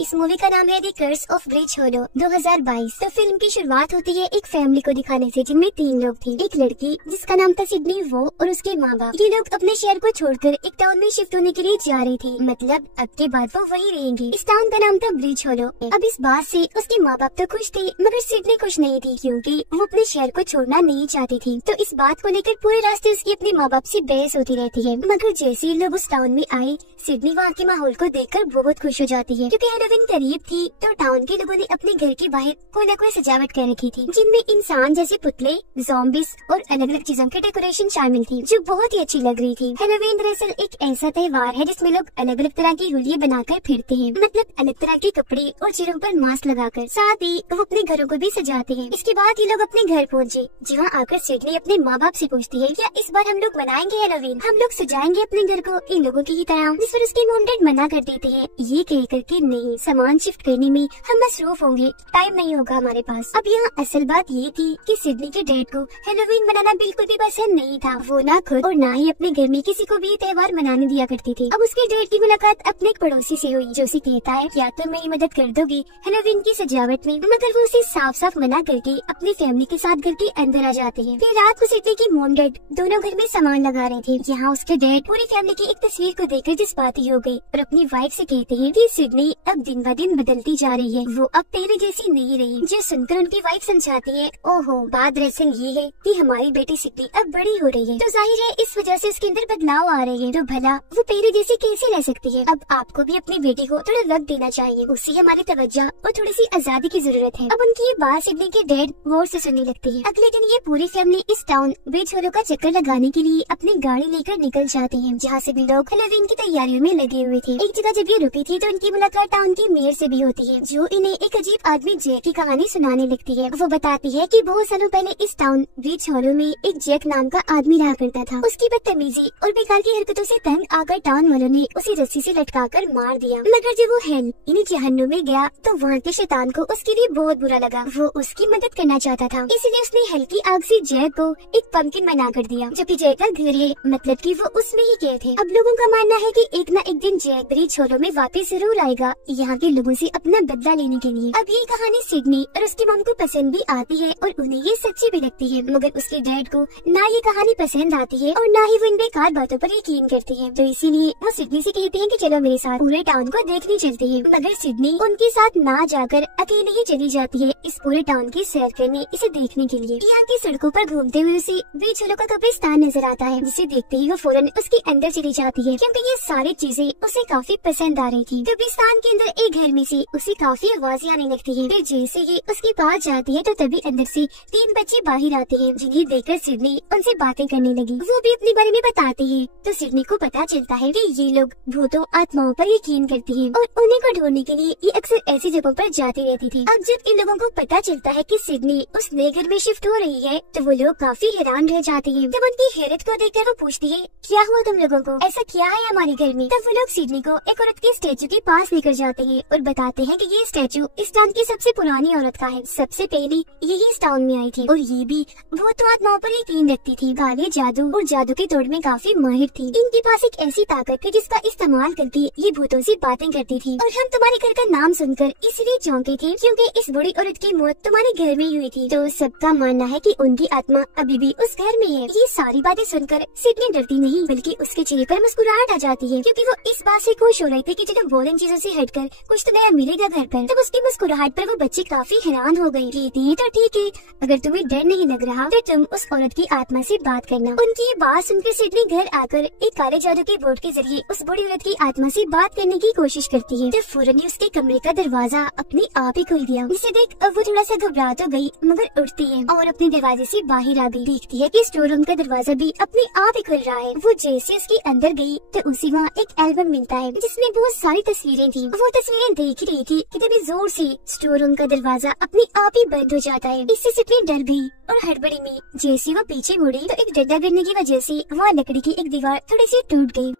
इस मूवी का नाम है द कर्स ऑफ ब्रिज होलो 2022। तो फिल्म की शुरुआत होती है एक फैमिली को दिखाने से, जिनमें 3 लोग थे। एक लड़की जिसका नाम था सिडनी, वो और उसके माँ बाप। ये लोग अपने शहर को छोड़कर एक टाउन में शिफ्ट होने के लिए जा रहे थे, मतलब अब के बाद वो वहीं रहेंगे। इस टाउन का नाम था ब्रिज होलो। अब इस बात से उसके माँ बाप तो खुश थे, मगर सिडनी खुश नहीं थी, क्योंकि वो अपने शहर को छोड़ना नहीं चाहती थी। तो इस बात को लेकर पूरे रास्ते उसकी अपने माँ बाप से बहस होती रहती है। मगर जैसे ही लोग उस टाउन में आए, सिडनी वहाँ के माहौल को देखकर बहुत खुश हो जाती है, क्योंकि हैलोवीन करीब थी। तो टाउन के लोगों ने अपने घर के बाहर कोई न कोई सजावट कर रखी थी, जिनमें इंसान जैसे पुतले, ज़ॉम्बीज़ और अलग अलग चीजों की डेकोरेशन शामिल थी, जो बहुत ही अच्छी लग रही थी। हैलोवीन दरअसल एक ऐसा त्योहार है जिसमें लोग अलग अलग तरह की होलियां बनाकर फिरते हैं, मतलब अलग तरह के कपड़े और चेहरों पर मास्क लगाकर। साथ ही वो अपने घरों को भी सजाते हैं। इसके बाद ये लोग अपने घर पहुँचे, जहाँ आकर सिडनी अपने माँ बाप से पूछती है, क्या इस बार हम लोग मनाएंगे हैलोवीन? हम लोग सजाएंगे अपने घर को इन लोगों की तरह? जिस पर उसके मॉम डैड मना कर देते हैं, ये कह करके नहीं, सामान शिफ्ट करने में हम मसरूफ होंगे, टाइम नहीं होगा हमारे पास। अब यहाँ असल बात ये थी कि सिडनी के डैड को हैलोवीन मनाना बिल्कुल भी पसंद नहीं था। वो ना खुद और ना ही अपने घर में किसी को भी त्योहार मनाने दिया करती थी। अब उसके डैड की मुलाकात अपने एक पड़ोसी से हुई, जो उसे कहता है, क्या तुम मेरी मदद कर दोगी हैलोवीन की सजावट में? मगर वो उसे साफ साफ मना करके अपनी फैमिली के साथ घर के अंदर आ जाते हैं। फिर रात को सिडनी की मॉम डैड दोनों घर में सामान लगा रहे थे। यहाँ उसके डैड पूरी फैमिली की एक तस्वीर को देखकर जज्बाती हो गई और अपनी वाइफ से कहते हैं कि सिडनी अब दिन ब दिन बदलती जा रही है, वो अब पहले जैसी नहीं रही। जो सुनकर उनकी वाइफ समझाती है, ओहो, बात दरअसल ये है कि हमारी बेटी सिडनी अब बड़ी हो रही है, तो जाहिर है इस वजह से उसके अंदर बदलाव आ रहे हैं, तो भला वो पहले जैसी कैसे रह सकती है? अब आपको भी अपनी बेटी को थोड़ा वक्त देना चाहिए, उससे हमारी तवज्जो और थोड़ी सी आजादी की जरूरत है। अब उनकी ये बात सिडनी के डैड गौर से सुनने लगती है। अगले दिन ये पूरी फैमिली इस टाउन ब्रिज होलो का चक्कर लगाने के लिए अपनी गाड़ी लेकर निकल जाते हैं, जहाँ से भी लोग हैलोवीन की तैयारियों में लगे हुए थे। एक जगह जब ये रुकी थी तो उनकी मुलाकात टाउन की मेयर से भी होती है, जो इन्हें एक अजीब आदमी जैक की कहानी सुनाने लगती है। वो बताती है कि बहुत सालों पहले इस टाउन ब्रिज होलो में एक जैक नाम का आदमी रहा करता था। उसकी बदतमीजी और बेकार की हरकतों से तंग आकर टाउन वालों ने उसे रस्सी से लटकाकर मार दिया। मगर जब वो हेल इन्हीं जहन्नुम में गया तो वहाँ के शैतान को उसके लिए बहुत बुरा लगा। वो उसकी मदद करना चाहता था, इसलिए उसने हेल की आग से जैक को एक पंपकिन बना कर दिया, जबकि जैक का घर है, मतलब कि वो उसमें ही गए थे। अब लोगों का मानना है कि एक न एक दिन जैक ब्रिज होलो में वापस जरूर आएगा, यहाँ के लोगों से अपना बदला लेने के लिए। अब ये कहानी सिडनी और उसकी मॉम को पसंद भी आती है और उन्हें ये सच्ची भी लगती है, मगर उसके डैड को ना ये कहानी पसंद आती है और ना ही वो इन बेकार बातों पर यकीन करते हैं। तो इसीलिए वो सिडनी से कहते हैं कि चलो मेरे साथ पूरे टाउन को देखने चलते हैं। मगर सिडनी उनके साथ ना जाकर अकेले ही चली जाती है इस पूरे टाउन की सैर करने, इसे देखने के लिए। यहाँ की सड़कों पर घूमते हुए उसे ब्रिज होलो का कब्रिस्तान नजर आता है, जिसे देखते ही वो फौरन उसके अंदर चली जाती है, क्योंकि ये सारी चीजें उसे काफी पसंद आ रही थी। कब्रिस्तान के अंदर एक घर में से उसे काफी आवाजें आने लगती है। फिर जैसे ये उसके पास जाती है तो तभी अंदर से 3 बच्चे बाहर आते हैं, जिन्हें देखकर सिडनी उनसे बातें करने लगी। वो भी अपने बारे में बताती है, तो सिडनी को पता चलता है कि ये लोग भूतों आत्माओं पर यकीन करती है और उन्हीं को ढूंढने के लिए ये अक्सर ऐसी जगहों पर जाती रहती थी। अब जब इन लोगों को पता चलता है कि सिडनी उस नए घर में शिफ्ट हो रही है, तो वो लोग काफी हैरान रह जाते हैं। जब उनकी हैरत को देखकर वो पूछती है, क्या हुआ तुम लोगों को, ऐसा क्या है हमारे घर में? तब वो लोग सिडनी को एक औरत के स्टेचू के पास लेकर जाते हैं और बताते हैं कि ये स्टेचू इस टाउन की सबसे पुरानी औरत का है, सबसे पहले यही इस टाउन में आई थी और ये भी भूतों आत्माओं पर यकीन रखती थी, काले जादू और जादू के तोड़ में काफी माहिर थी। इनके पास एक ऐसी ताकत थी जिसका इस्तेमाल करके ये भूतों से बातें करती थी। और हम तुम्हारे घर का नाम सुनकर इसलिए चौंके थे क्योंकि इस बुरी औरत की मौत तुम्हारे घर में ही हुई थी। तो सबका मानना है कि उनकी आत्मा अभी भी उस घर में है। ये सारी बातें सुनकर सिडनी डरती नहीं, बल्कि उसके चेहरे पर मुस्कुराहट आ जाती है, क्योंकि वो इस बात से खुश हो रहे थे कि चलो बोरिंग चीजों से हटकर कुछ तो नया मिलेगा घर पर। तब उसकी मुस्कुराहट पर वो बच्चे काफी हैरान हो गई। कहती है, तो ठीक है, अगर तुम्हें डर नहीं लग रहा तो तुम उस औरत की आत्मा से बात करना। उनकी ये बात सुनकर सिडनी घर आकर एक काले जादू के बोर्ड के जरिए उस बड़ी औरत की आत्मा से बात करने की कोशिश करती है। तो फौरन ही उसके कमरे का दरवाजा अपने आप ही खुल गया, जिसे देख अब वो थोड़ा सा घबरा तो गई, मगर उठती है और अपने दरवाजे से बाहर आ गई। देखती है कि स्टोर रूम का दरवाजा भी अपने आप ही खुल रहा है। वो जैसे उसके अंदर गई तो उसी वहाँ एक एल्बम मिलता है, जिसमें बहुत सारी तस्वीरें थी। वो तस्वीरें देख रही थी कि तभी जोर से स्टोर रूम का दरवाजा अपने आप ही बंद हो जाता है। इससे सिडनी डर गई और हड़बड़ी में जैसे वो पीछे मुड़ी तो एक डंडा गिरने की वजह से वहाँ लकड़ी की एक दीवार थोड़ी सी टूट गई।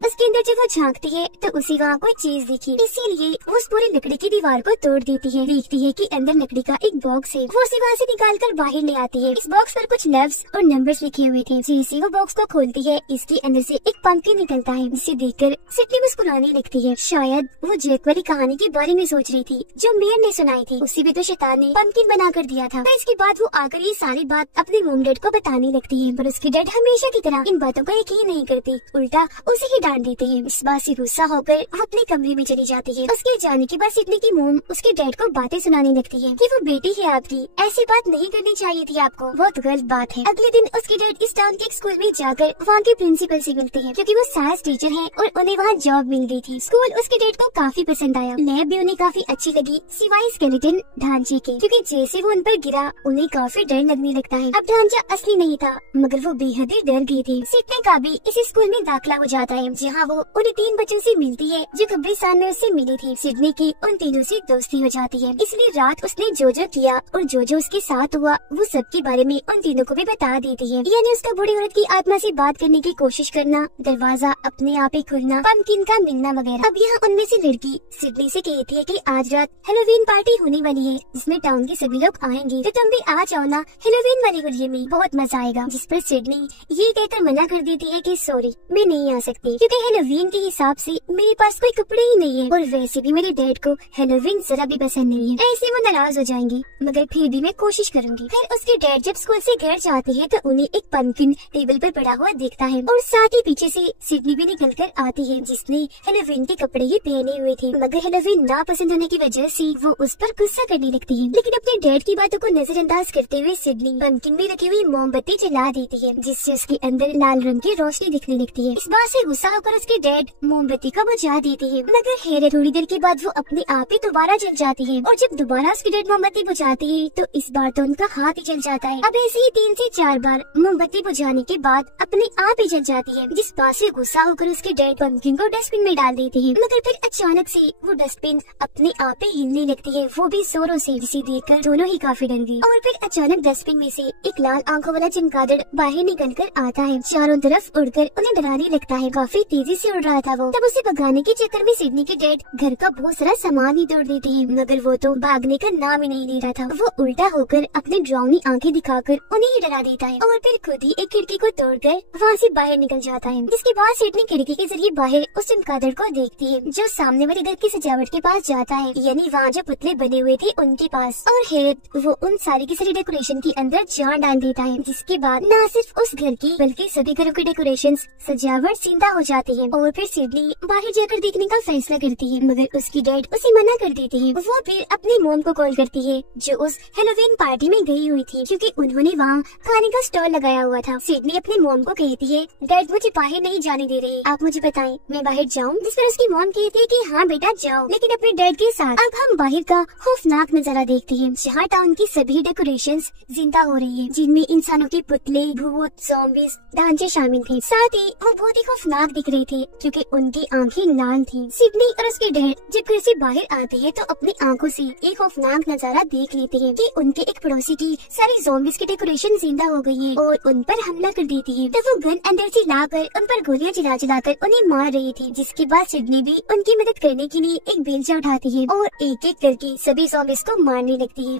उसके अंदर जब वो झांकती है तो उसी वहाँ कोई चीज दिखी, इसीलिए वो उस पूरी लकड़ी की दीवार को तोड़ देती है। देखती है कि अंदर लकड़ी का एक बॉक्स है, वो उसे वहाँ से निकाल कर बाहर ले आती है। इस बॉक्स पर कुछ लफ्ज और नंबर्स लिखे हुए थे। जैसे वो बॉक्स को खोलती है, इसके अंदर से एक पंपकिन निकलता है, जिसे देखकर सिडनी मुस्कुराने लगती है। शायद वो जैक वाली कहानी के बारे में सोच रही थी जो मेयर ने सुनाई थी, उसी भी तो शैतान ने पंपकिन बना कर दिया था। तो इसके बाद वो आकर ये सारी बात अपने मॉम डैड को बताने लगती है, पर उसकी डैड हमेशा की तरह इन बातों को यकीन नहीं करती, उल्टा उसे ही डांट देते हैं। इस बात से गुस्सा होकर वो अपने कमरे में चली जाती है। उसके जाने के बाद सिडनी की मॉम उसके डैड को बातें सुनाने लगती है कि वो बेटी है आपकी, ऐसी बात नहीं करनी चाहिए थी आपको, बहुत गलत बात है। अगले दिन उसके डैड इस टाउन के एक स्कूल में जाकर वहाँ के प्रिंसिपल से मिलते हैं, क्योंकि वो साइंस टीचर हैं और उन्हें वहाँ जॉब मिल गई थी। स्कूल उसके डैड को काफी पसंद आया, लैब भी उन्हें काफी अच्छी लगी, सिवाय स्केलेटन ढांचे के, क्योंकि जैसे वो उन पर गिरा उन्हें काफी डर लगने लगता है। अब ढांचा असली नहीं था, मगर वो बेहद ही डर गई थी। सिडनी का भी इसी स्कूल में दाखिला हो जाता है, जहाँ वो उन्हें 3 बच्चों से मिलती है जो कब्रिस्तान में उससे मिली थी। सिडनी की उन तीनों से दोस्ती हो जाती है, इसलिए रात उसने जो जो किया और जो जो उसके साथ हुआ वो सब के बारे में उन तीनों को भी बता देती है। यानी उसका बूढ़ी औरत की आत्मा से बात करने की कोशिश करना, दरवाजा अपने आप ही खुलना, पंपकिन का मिलना वगैरह। अब यहाँ उनमें से लड़की सिडनी से कहती है कि आज रात हैलोवीन पार्टी होने वाली है, जिसमें टाउन के सभी लोग आएंगे, तो तुम भी आ जाओ ना हैलोवीन वाली होली में, बहुत मजा आएगा। जिस पर सिडनी ये कहकर मना कर देती है कि सॉरी मैं नहीं आ सकती, क्योंकि हैलोवीन के हिसाब से मेरे पास कोई कपड़े ही नहीं है, और वैसे भी मेरे डैड को हैलोवीन जरा भी पसंद नहीं है। ऐसे वो नाराज हो जाएंगे, मगर फिर भी मैं कोशिश करूंगी। फिर उसके डैड जब स्कूल से घर जाते हैं तो उन्हें एक पंपकिन टेबल पर पड़ा हुआ दिखता है, और साथ ही पीछे से सिडनी भी निकल कर आती है, जिसने हैलोवीन के कपड़े ही पहने हुए थे। मगर हैलोवीन ना पसंद होने की वजह से वो उस पर गुस्सा करने लगती है, लेकिन अपने डैड की बातों को नजरअंदाज करते हुए सिडनी पंपकिन में रखी हुई मोमबत्ती जला देती है, जिससे उसके अंदर लाल रंग की रोशनी दिखने लगती है। इस बात से गुस्सा होकर उसके डैड मोमबत्ती को बुझा देते हैं, मगर खैर थोड़ी देर के बाद वो अपने आप ही दोबारा जल जाती है, और जब दोबारा उसके डैड मोमबत्ती बुझाती है तो इस बार तो उनका हाथ ही जल जाता है। अब ऐसे ही 3 से 4 बार मोमबत्ती बुझाने के बाद अपने आप ही जल जाती है, जिस बात से गुस्सा होकर उसके डैड पंपकिन को डस्टबिन में डाल देते हैं। मगर फिर अचानक से वो डस्टबिन अपने आप ही हिलने लगती है, वो भी जोरों से, जिसे देखकर दोनों ही काफी डर गई। और फिर अचानक डस्टबिन में से एक लाल आंखों वाला चमगादड़ बाहर निकल कर आता है, चारों तरफ उड़कर उन्हें डराने लगता है। काफी तेजी से उड़ रहा था वो। तब उसे भगाने के चक्कर में सिडनी के डैड घर का बहुत सारा सामान ही तोड़ देते हैं, मगर वो तो भागने का नाम ही नहीं ले रहा था। वो उल्टा होकर अपने डरावनी आंखें दिखाकर उन्हें ही डरा देता है, और फिर खुद ही एक खिड़की को तोड़कर वहाँ से बाहर निकल जाता है। जिसके बाद सिडनी खिड़की के जरिए बाहर उस चमगादड़ को देखती है, जो सामने वाले घर की सजावट के पास जाता है, यानी वहाँ जो पुतले बने हुए थे उनके पास, और हैरत वो उन सारी की सारी डेकोरेशन के अंदर जान डाल देता है। जिसके बाद न सिर्फ उस घर की बल्कि सभी घरों की डेकोरेशन सजावट जिंदा हो जाती है। और फिर सिडनी बाहर जाकर देखने का फैसला करती है, मगर उसकी डैड उसे मना कर देती है। वो फिर अपनी मॉम को कॉल करती है, जो उस हैलोवीन पार्टी में गई हुई थी, क्योंकि उन्होंने वहाँ खाने का स्टॉल लगाया हुआ था। सिडनी अपनी मॉम को कहती है, डैड मुझे बाहर नहीं जाने दे रहे, आप मुझे बताएं मैं बाहर जाऊँ? जिस पर उसकी मॉम कहती है कि हाँ बेटा जाओ, लेकिन अपने डैड के साथ। अब हम बाहर का खौफनाक नजारा देखते हैं, जहाँ टाउन की सभी डेकोरेशंस जिंदा हो रही है, जिनमें इंसानों के पुतले, भूत, ज़ॉम्बीज़, ढांचे शामिल थे। साथ ही वो बहुत ही खौफनाक दिख रहे थे, क्योंकि उनकी आंखें लाल थी। सिडनी और उसके डैड जब घर से बाहर आते हैं तो अपनी आंखों से एक खौफनाक नजारा देख लेते हैं कि उनके एक पड़ोसी की सारी ज़ॉम्बीज़ की डेकोरेशन जिंदा हो गई है, और उन पर हमला कर देती है। तो वो गन अंदर से लाकर उन पर गोलियां चलाकर उन्हें मार रही थी। जिसके बाद सिडनी भी उनकी मदद करने के लिए एक बेलचा उठाती है और एक एक करके सभी ज़ॉम्बीज़ को मारने लगती है।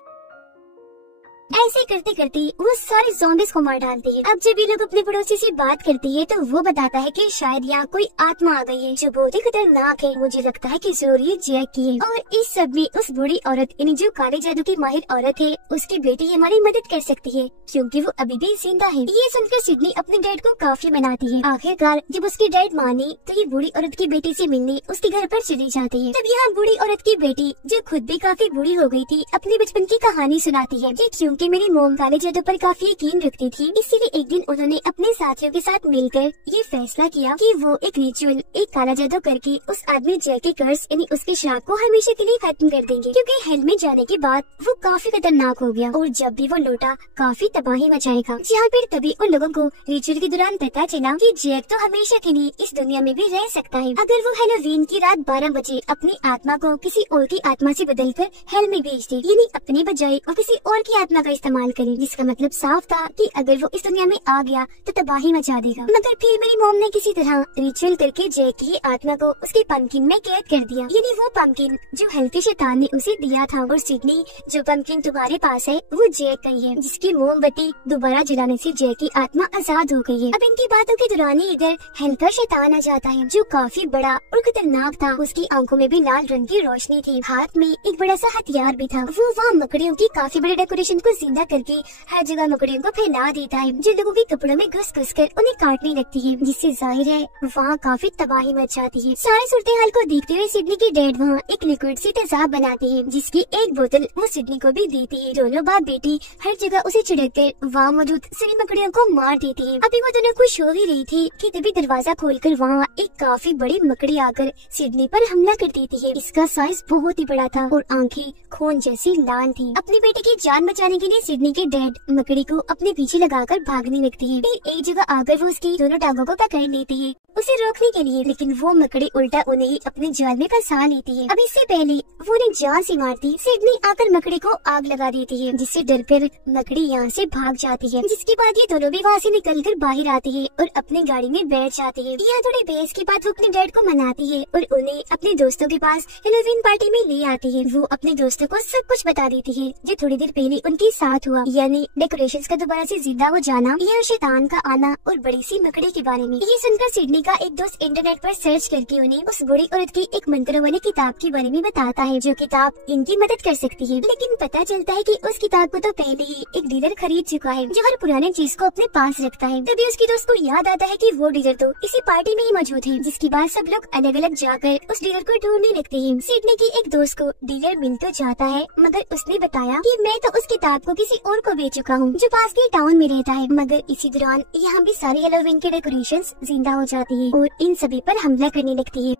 ऐसे करते करते वो सारे ज़ॉम्बीज़ को मार डालती है। अब जब ये लोग अपने पड़ोसी से बात करती है तो वो बताता है कि शायद यहाँ कोई आत्मा आ गई है जो बहुत ही खतरनाक है। मुझे लगता है कि जरूर ये जैक की है, और इस सब में उस बूढ़ी औरत यानी जो काले जादू की माहिर औरत है, उसकी बेटी हमारी मदद कर सकती है, क्योंकि वो अभी भी जिंदा है। ये सुनकर सिडनी अपने डैड को काफी मनाती है। आखिरकार जब उसके डैड माने तो ये बूढ़ी औरत की बेटी से मिलने उसके घर पर चली जाती है। तब यहाँ बूढ़ी औरत की बेटी, जो खुद भी काफी बूढ़ी हो गई थी, अपने बचपन की कहानी सुनाती है कि क्योंकि मेरी मोम काले जादू पर काफी यकीन रखती थी, इसीलिए एक दिन उन्होंने अपने साथियों के साथ मिलकर ये फैसला किया कि वो एक रिचुअल, एक काला जादू करके उस आदमी जैक के कर्ज यानी उसके श्राप को हमेशा के लिए खत्म कर देंगे, क्योंकि हेल में जाने के बाद वो काफी खतरनाक हो गया, और जब भी वो लौटा काफी तबाही मचाएगा। जहाँ फिर तभी उन लोगों को रिचुअल के दौरान पता चला कि जैक तो हमेशा के लिए इस दुनिया में भी रह सकता है, अगर वो हैलोवीन की रात 12 बजे अपनी आत्मा को किसी और की आत्मा से बदलकर हेल में भेज दे, यानी अपनी बजाय और किसी और की आत्मा का इस्तेमाल करे, जिसका मतलब साफ था कि अगर वो इस दुनिया में आ गया तो तबाही मचा देगा। मगर फिर मेरी मॉम ने किसी तरह रिचुअल करके जैक की आत्मा को उसके पंपकिन में कैद कर दिया, यानी वो पंपकिन जो हल्के शैतान ने उसे दिया था। और सिडनी, जो पंपकिन तुम्हारे पास है वो जैक का ही है, जिसकी मोमबत्ती दोबारा जलाने से जैक की आत्मा आजाद हो गई है। अब इनकी बातों के दौरान ही इधर हल्का शैतान आ जाता है, जो काफी बड़ा और खतरनाक था। उसकी आंखों में भी लाल रंग की रोशनी थी, हाथ में एक बड़ा सा हथियार भी था। वो वहाँ मकड़ियों की काफी बड़े डेकोरेशन को जिंदा करके हर जगह मकड़ियों को फैला देता है, जो लोगों के कपड़ों में घुस घुस कर उन्हें काटने लगती है, जिससे जाहिर है वहाँ काफी तबाही मच जाती है। सारे सूरत हाल को देखते हुए सिडनी की डैड वहाँ एक लिक्विड सी तेजाब बनाती है, जिसकी एक बोतल वो सिडनी को भी देती है। दोनों बाप बेटी हर जगह उसे छिड़क कर वहाँ मौजूद सभी मकड़ियों को मार देती है। अभी वो दोनों खुश हो ही रही थी कि तभी दरवाजा खोलकर वहाँ एक काफी बड़ी मकड़ी आकर सिडनी पर हमला कर देती है। इसका साइज बहुत ही बड़ा था और आंखें खून जैसी लाल थी। अपनी बेटी की जान बचाने के लिए सिडनी के डैड मकड़ी को अपने पीछे लगाकर भागने लगती है। फिर एक जगह आकर वो उसकी दोनों टांगों को पकड़ लेती है उसे रोकने के लिए, लेकिन वो मकड़ी उल्टा उन्हें अपने जाल में फंसा लेती है। अब इससे पहले वो उन्हें जान से मारती, सिडनी आकर मकड़ी को आग लगा देती है, जिससे डरकर मकड़ी यहाँ से भाग जाती है। जिसके बाद ये दोनों भी वहाँ से निकलकर बाहर आती है और अपनी गाड़ी में बैठ जाती है। यहाँ थोड़ी बहस के बाद वो अपने डैड को मनाती है और उन्हें अपने दोस्तों के पास हेलोवीन पार्टी में ले आती है। वो अपने दोस्तों को सब कुछ बता देती है जो थोड़ी देर पहले उनके साथ हुआ, यानी डेकोरेशंस का दोबारा से जिंदा हो जाना, यह शैतान का आना और बड़ी सी मकड़ी के बारे में। ये सुनकर सिडनी का एक दोस्त इंटरनेट पर सर्च करके उन्हें उस बूढ़ी औरत की एक मंत्रों वाली किताब के बारे में बताता है, जो किताब इनकी मदद कर सकती है। लेकिन पता चलता है कि उस किताब को तो पहले ही एक डीलर खरीद चुका है, जो हर पुराने चीज को अपने पास रखता है। तभी उसकी दोस्त को याद आता है कि वो डीलर तो इसी पार्टी में ही मौजूद है, जिसके बाद सब लोग अलग अलग जाकर उस डीलर को ढूंढने लगते हैं। सिडनी की एक दोस्त को डीलर मिल तो जाता है, मगर उसने बताया कि मैं तो उस किताब को किसी और को बेच चुका हूँ, जो पास के टाउन में रहता है। मगर इसी दौरान यहाँ भी सारी हेलोवीन के डेकोरेशंस जिंदा हो जाती है और इन सभी पर हमला करने लगती है।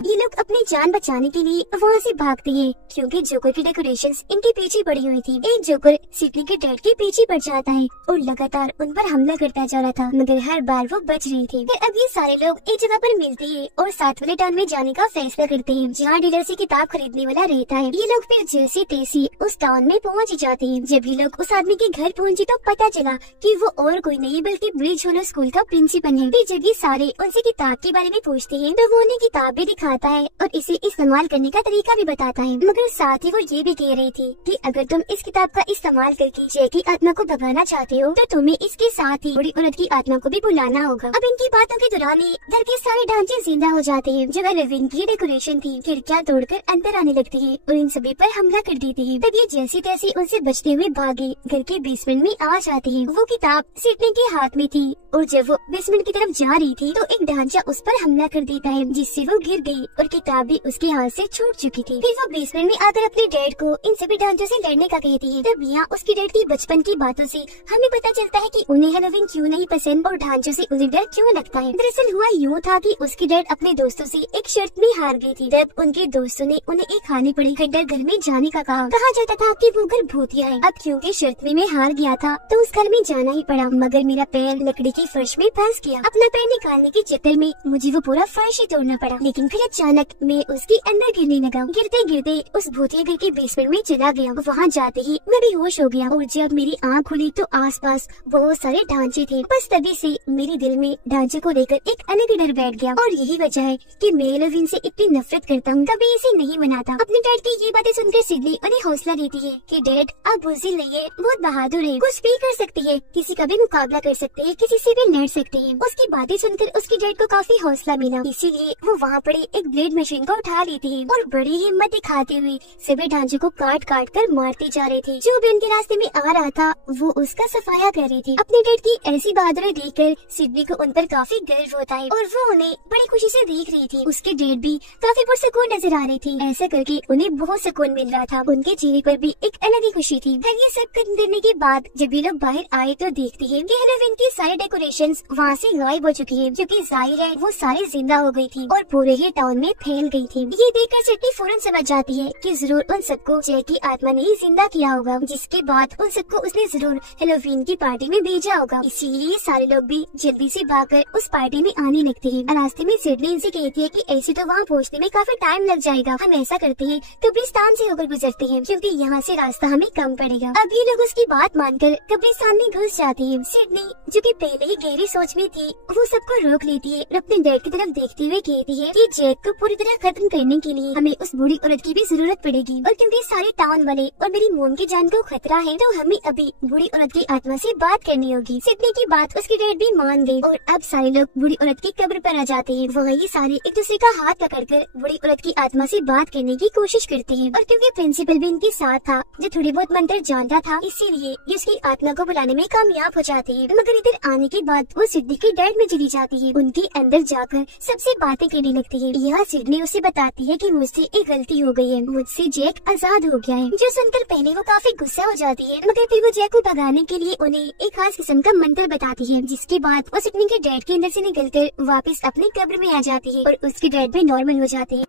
ये लोग अपनी जान बचाने के लिए वहाँ से भागते हैं, क्योंकि जोकर की डेकोरेशंस इनके पीछे पड़ी हुई थी। एक जोकर सिडनी के डैड के पीछे पड़ जाता है और लगातार उन पर हमला करता जा रहा था, मगर हर बार वो बच रही थी। फिर अब ये सारे लोग एक जगह पर मिलते हैं और साथ वाले टाउन में जाने का फैसला करते हैं, जहाँ डीलर से किताब खरीदने वाला रहता है। ये लोग फिर जैसे तैसे उस टाउन में पहुँच जाते हैं। जब ये लोग उस आदमी के घर पहुँचे तो पता चला कि वो और कोई नहीं बल्कि ब्रिज होलो स्कूल का प्रिंसिपल है। फिर जब ये सारे उनसे किताब के बारे में पूछते हैं तो वो उन्हें किताब भी दिखाता है और इसे इस्तेमाल करने का तरीका भी बताता है। मगर साथ ही वो ये भी कह रही थी कि अगर तुम इस किताब का इस्तेमाल करके जैक की आत्मा को भगाना चाहते हो तो तुम्हें इसके साथ ही बड़ी औरत की आत्मा को भी बुलाना होगा। अब इनकी बातों के दौरान ही घर के सारे ढांचे जिंदा हो जाते हैं। जो हेलोवीन की डेकोरेशन थी खिड़कियाँ तोड़कर अंदर आने लगती है और इन सभी पर हमला कर देती है। तब ये जैसी तैसी उनसे बचते हुए भागे घर के बेसमेंट में आ जाती है। वो किताब सिडनी के हाथ में थी और जब वो बेसमेंट की तरफ जा रही थी तो एक ढांचा उस पर हमला कर देता है, जिससे वो गिर गई और किताब भी उसके हाथ से छूट चुकी थी। फिर वो बेसमेंट में आकर अपने डैड को इन सभी ढांचों से लड़ने का कहती है। तब यहाँ उसकी डैड की बचपन की बातों से हमें पता चलता है कि उन्हें हेलोवीन क्यों नहीं पसंद और ढांचों से उन्हें डर क्यों लगता है। दरअसल हुआ यूँ था कि उसकी डैड अपने दोस्तों से एक शर्त में हार गई थी। तब उनके दोस्तों ने उन्हें एक खाने पड़ी खंडर घर में जाने का कहा जाता था कि वो घर भूतिया है। अब क्योंकि शर्त में मैं हार गया था तो उस घर में जाना ही पड़ा, मगर मेरा पैर लकड़ी की फर्श में फंस गया। अपना पैर निकालने के चक्कर में मुझे वो पूरा फर्श ही तोड़ना पड़ा। लेकिन फिर अचानक मैं उसके अंदर गिरने लगा। गिरते गिरते उस भूतिया घर के बेसमेंट में चला गया। वहाँ जाते ही मैं बेहोश हो गया और जब मेरी आँख खुली तो आसपास बहुत सारे ढांचे थे। बस तभी से मेरे दिल में ढांचे को लेकर एक अलग ही डर बैठ गया और यही वजह है कि मैं हेलोवीन से इतनी नफरत करता हूँ, कभी इसे नहीं मनाता। अपने डैड की ये बातें सुनकर सिडनी उन्हें हौसला देती है कि डैड आप बुज़दिल नहीं है, बहुत बहादुर है, कुछ भी कर सकती है, किसी का भी मुकाबला कर सकते हैं, किसी से भी लड़ सकते हैं। उसकी बातें सुनकर उसकी डैड को काफी हौसला मिला, इसीलिए वो वहाँ पड़े एक ब्लेड मशीन को उठा लेती है और बड़ी हिम्मत दिखाते हुए सभी ढांचों को काट काट कर मारती जा रही थी। जो भी उनके रास्ते में आ रहा था वो उसका सफाया कर रही थी। अपने डैड की ऐसी बहादुरी देखकर सिडनी को उन पर काफी गर्व होता है और वो उन्हें बड़ी खुशी से देख रही थी। उसके डैड भी काफी पुरसुकून नजर आ रही थी। ऐसा करके उन्हें बहुत सुकून मिल रहा था। उनके चेहरे पर भी एक अलग ही खुशी थी। फिर ये सब करने के बाद जब ये लोग बाहर आए तो देखते हैं कि हेलोवीन की सारी डेकोरेशंस वहाँ से गायब हो चुकी है, क्योंकि जाहिर है वो सारी जिंदा हो गई थी और पूरे ही टाउन टाउन में फैल गई थी। ये देखकर सिडनी फौरन समझ जाती है कि जरूर उन सबको जैक की आत्मा ने ही जिंदा किया होगा, जिसके बाद उन सबको उसने जरूर हैलोवीन की पार्टी में भेजा होगा। इसीलिए सारे लोग भी जल्दी से भागकर उस पार्टी में आने लगते हैं। रास्ते में सिडनी इनसे कहती है कि ऐसे तो वहाँ पहुँचने में काफी टाइम लग जाएगा, हम ऐसा करते हैं कब्रिस्तान से होकर गुजरते हैं, क्योंकि यहाँ से रास्ता हमें कम पड़ेगा। अब ये लोग उसकी बात मानकर कब्रिस्तान में घुस जाते हैं। सिडनी जो कि पहले ही गहरी सोच में थी, वो सबको रोक लेती है और अपने डैड की तरफ देखते हुए कहती है कि जैक को पूरी तरह खत्म करने के लिए हमें उस बूढ़ी औरत की भी जरूरत पड़ेगी, और क्योंकि सारे टाउन वाले और मेरी मोम की जान को खतरा है, तो हमें अभी बूढ़ी औरत की आत्मा से बात करनी होगी। सिडनी की बात उसके डैड भी मान गए और अब सारे लोग बूढ़ी औरत की कब्र पर आ जाते हैं। वहाँ ये सारे एक दूसरे का हाथ पकड़कर बूढ़ी औरत की आत्मा से बात करने की कोशिश करते हैं, और क्योंकि प्रिंसिपल भी इनके साथ था जो थोड़ी बहुत मंत्र जानता था, इसीलिए ये उसकी आत्मा को बुलाने में कामयाब हो जाते हैं। मगर इधर आने के बाद वो सिडनी के डैड में चली जाती है, उनके अंदर जाकर सबसे बातें करने लगती है। यहाँ सिडनी उसे बताती है कि मुझसे एक गलती हो गई है, मुझसे जैक आजाद हो गया है। जो सुनकर पहले वो काफी गुस्सा हो जाती है, मगर फिर वो जैक को भगाने के लिए उन्हें एक खास किस्म का मंत्र बताती है, जिसके बाद वो सिडनी के डैड के अंदर से निकलकर वापस अपने कब्र में आ जाती है और उसके डैड भी नॉर्मल हो जाते हैं।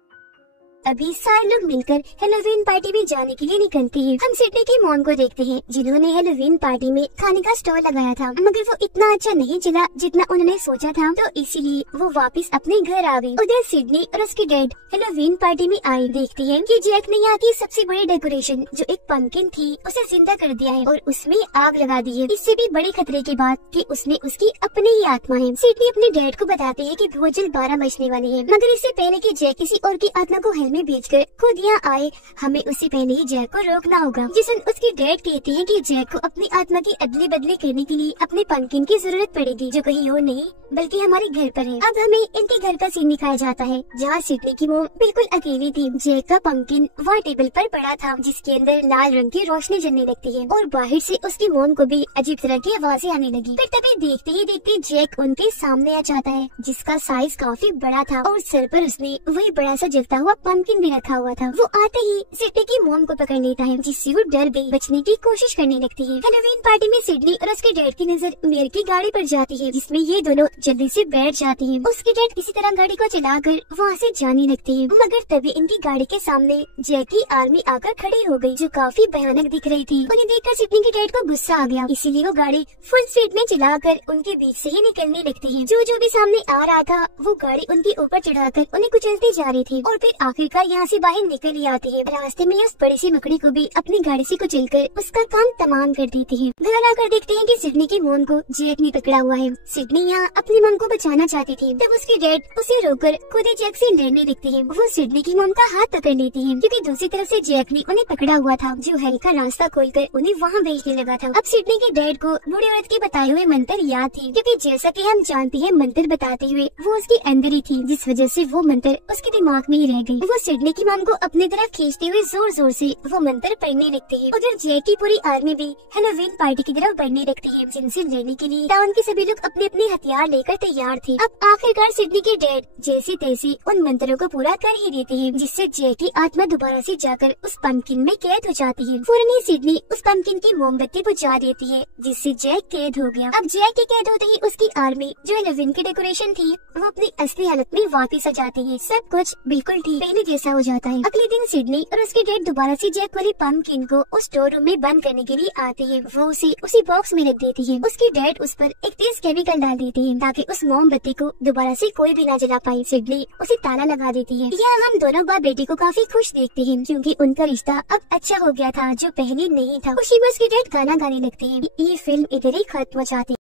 अभी सारे लोग मिलकर हैलोवीन पार्टी में जाने के लिए निकलते हैं। हम सिडनी की मॉम को देखते हैं, जिन्होंने हैलोवीन पार्टी में खाने का स्टॉल लगाया था, मगर वो इतना अच्छा नहीं चला जितना उन्होंने सोचा था, तो इसीलिए वो वापस अपने घर आ गई। उधर सिडनी और उसके डैड हैलोवीन पार्टी में आए, देखते हैं कि जैक ने यहाँ की सबसे बड़ी डेकोरेशन जो एक पंपकिन थी उसे जिंदा कर दिया है और उसमें आग लगा दी है। इससे भी बड़े खतरे की बात कि उसमें उसकी अपनी ही आत्मा है। सिडनी अपने डैड को बताती है कि बहुत जल्द 12 बजने वाले हैं, मगर इससे पहले कि जैक किसी और की आत्मा को हेल में भेजकर खुद यहाँ आए, हमें उससे पहले ही जैक को रोकना होगा। जिसन उसकी डैड कहती है कि जैक को अपनी आत्मा की अदले बदले करने के लिए अपने पंपकिन की जरूरत पड़ेगी, जो कहीं और नहीं बल्कि हमारे घर पर है। अब हमें इनके घर का सीन दिखाया जाता है, जहाँ सिडनी की मोम बिल्कुल अकेली थी। जैक का पंपकिन वहाँ टेबल पर पड़ा था, जिसके अंदर लाल रंग की रोशनी जलने लगती है और बाहर से उसकी मोम को भी अजीब तरह की आवाजें आने लगी। फिर तभी देखते ही देखते जैक उनके सामने आ जाता है, जिसका साइज काफी बड़ा था और सर पर उसने वही बड़ा सा जलता हुआ पंपकिन भी रखा हुआ था। वो आते ही सिडनी की मोम को पकड़ लेता है, जिससे वो डर गई, बचने की कोशिश करने लगती है। हैलोवीन पार्टी में सिडनी और उसके डैड की नजर मेयर की गाड़ी पर जाती है, जिसमें ये दोनों जल्दी से बैठ जाती हैं। उसके डैड किसी तरह गाड़ी को चलाकर वहाँ से जाने लगते हैं, मगर तभी इनकी गाड़ी के सामने जैक की आर्मी आकर खड़ी हो गई, जो काफी भयानक दिख रही थी। उन्हें देखकर सिडनी के डैड को गुस्सा आ गया, इसीलिए वो गाड़ी फुल स्पीड में चलाकर उनके बीच से ही निकलने लगती है। जो भी सामने आ रहा था वो गाड़ी उनके ऊपर चढ़ाकर उन्हें कुचलती जा रही थी और फिर आखिरकार यहाँ से बाहर निकल ही आती है। रास्ते में उस बड़ी सी मकड़ी को भी अपनी गाड़ी से कुचलकर उसका काम तमाम कर देती है। घर आकर देखते हैं कि सिडनी की मोम को जैक ने पकड़ा हुआ है। सिडनी यहाँ अपनी मोम को बचाना चाहती थी, तब उसके डैड उसे रोककर खुद ही जैक से लड़ने लगती है। वो सिडनी की मोम का हाथ पकड़ लेती है, क्योंकि दूसरी तरफ से जैक ने उन्हें पकड़ा हुआ था, जो हेल का रास्ता खोलकर उन्हें वहाँ भेजने लगा था। अब सिडनी के डैड को बूढ़ी औरत के बताए हुए मंत्र याद थी, क्योंकि जैसा कि हम जानते हैं मंत्र बताते हुए वो उसके अंदर ही थी, जिस वजह से वो मंत्र उसके दिमाग में ही रह गई। वो सिडनी की मोम को अपनी तरफ खींचते हुए जोर जोर से वो मंत्र पढ़ने लगते हैं। उधर जैक की पूरी आर्मी भी हैलोवीन पार्टी की तरफ बढ़ने लगती है, जिनसे लड़ने के लिए टाउन के सभी लोग अपने अपने हथियार लेकर तैयार थे। अब आखिरकार सिडनी के डैड जैसे तैसे उन मंत्रों को पूरा कर ही देते हैं, जिससे जैक की आत्मा दोबारा से जाकर उस पंपकिन में कैद हो जाती है। फौरन ही सिडनी उस पंपकिन की मोमबत्ती बुझा देती है, जिससे जैक कैद हो गया। अब जैक के कैद होते ही उसकी आर्मी जो हैलोवीन की डेकोरेशन थी वो अपनी असली हालत में वापस आ जाती है। सब कुछ बिल्कुल ठीक पहले जैसा हो जाता है। अगले दिन सिडनी और उसके डैड दोबारा से जैक वाली पंपकिन को उस स्टोर रूम में बंद करने के लिए आते हैं। वो उसे उसी बॉक्स में रख देती है। उसके डैड उस पर एक तेज केमिकल डाल देते हैं, ताकि उस मोमबत्ती को दोबारा से कोई भी ना जला पाए। सिडनी उसे ताला लगा देती है। यहाँ हम दोनों बाप बेटी को काफी खुश देखते हैं, क्योंकि उनका रिश्ता अब अच्छा हो गया था, जो पहले नहीं था। खुशी में उसके डैड गाना गाने लगते हैं। ये फिल्म इधर ही खत्म हो जाती है।